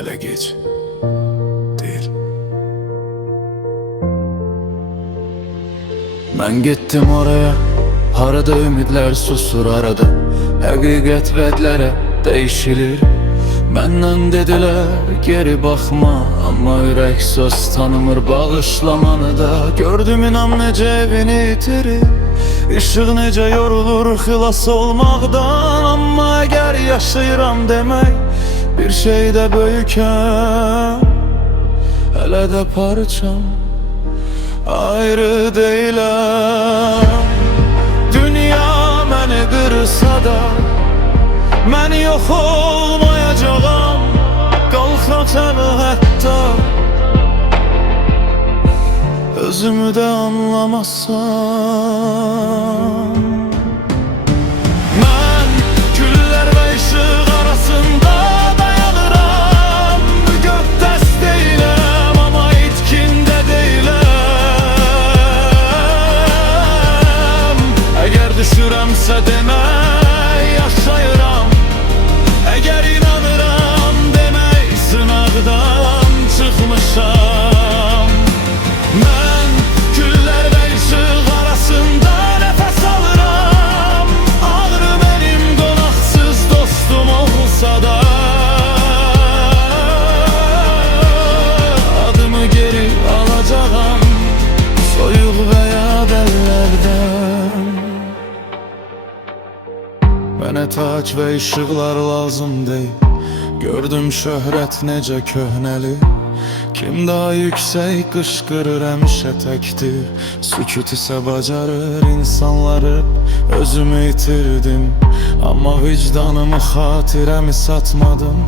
hele geç değil. Ben gittim oraya, harada ümitler susur arada. Hakikat bedlere değişilir. Benden dediler geri bakma, ama yürek söz tanımır bağışlamanı da. Gördüm inan nece evini itirir, Işık nece yorulur xilas olmaqdan. Amma eğer yaşayıram demek bir şeyde böyükəm, hele de parçam ayrı değilim. Dünya məni qırsa da mən yox olmayacağım. Qalxacaq hətta özümü de anlamazsam. Mən güller ve ışık arasında dayanıram. Gökdəs deyiləm, ama itkində deyiləm. Eğer düşürəmsə demək yaşayıram. Eğer inanıram demək sınaqdan çıxmışam. Mən güller ve ışık arasında nefes alıram. Ağrı benim qonaqsız dostum olsa da adımı geri alacağım, soyuq veya dəllərdən. Mənə tac ve ışıqlar lazım deyil. Gördüm şöhrət necə köhnəli. Kim daha yüksek qışqırır həmişə təkdir. Sükut isə bacarır insanları. Özümü itirdim, amma vicdanımı xatirəmi satmadım.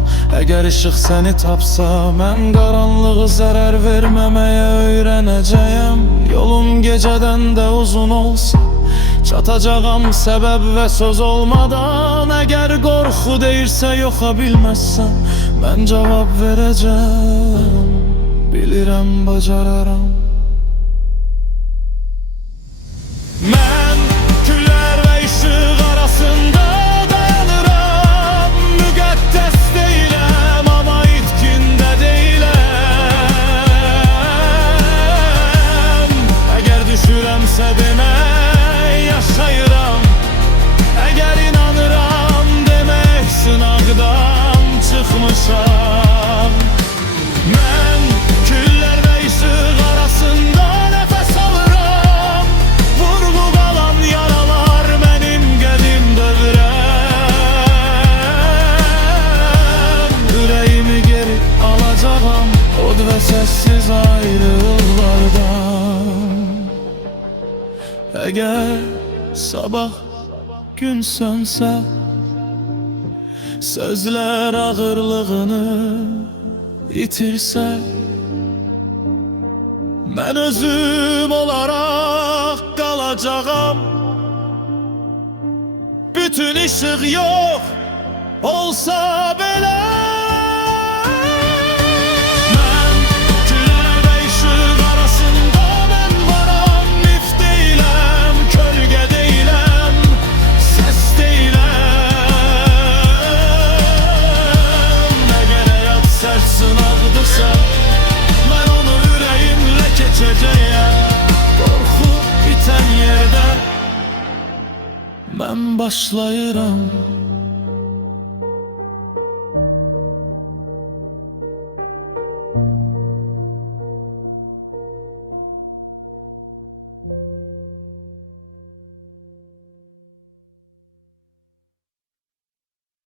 Əgər işıq səni tapsa, mən qaranlığı zərər verməməyə öyrənəcəyəm. Yolum gecədən də uzun olsa, çatacağam səbəb və söz olmadan. Əgər qorxu deyirsə yoxa bilməzsən, mən cavab verəcəm. Bilirəm bacararam. Mən güller ve ışık arasında dayanıram. Müqəddəs deyiləm, ama itkində deyiləm. Eğer düşürəmsə demək yaşayıram. Eğer inanıram demək sınaqdan çıxmışam. Mən güller ve ışık arasında nefes alırım. Vurgu qalan yaralar benim qədim dövrəm. Ürəyimi geri alacağım od ve sessiz ayrılıqlardan. Eğer sabah gün sönsə, sözler ağırlığını itirsə, mən özüm olarak qalacağam. Bütün ışık yok olsa belə. Mən güller ve ışık arasında mən varam. Mif deyiləm, kölgə deyiləm, ses deyiləm. Eğer hayat sert sınavdırsa, mən onu ürəyimlə keçəcəyəm. Qorxu bitən yerdə mən başlayıram.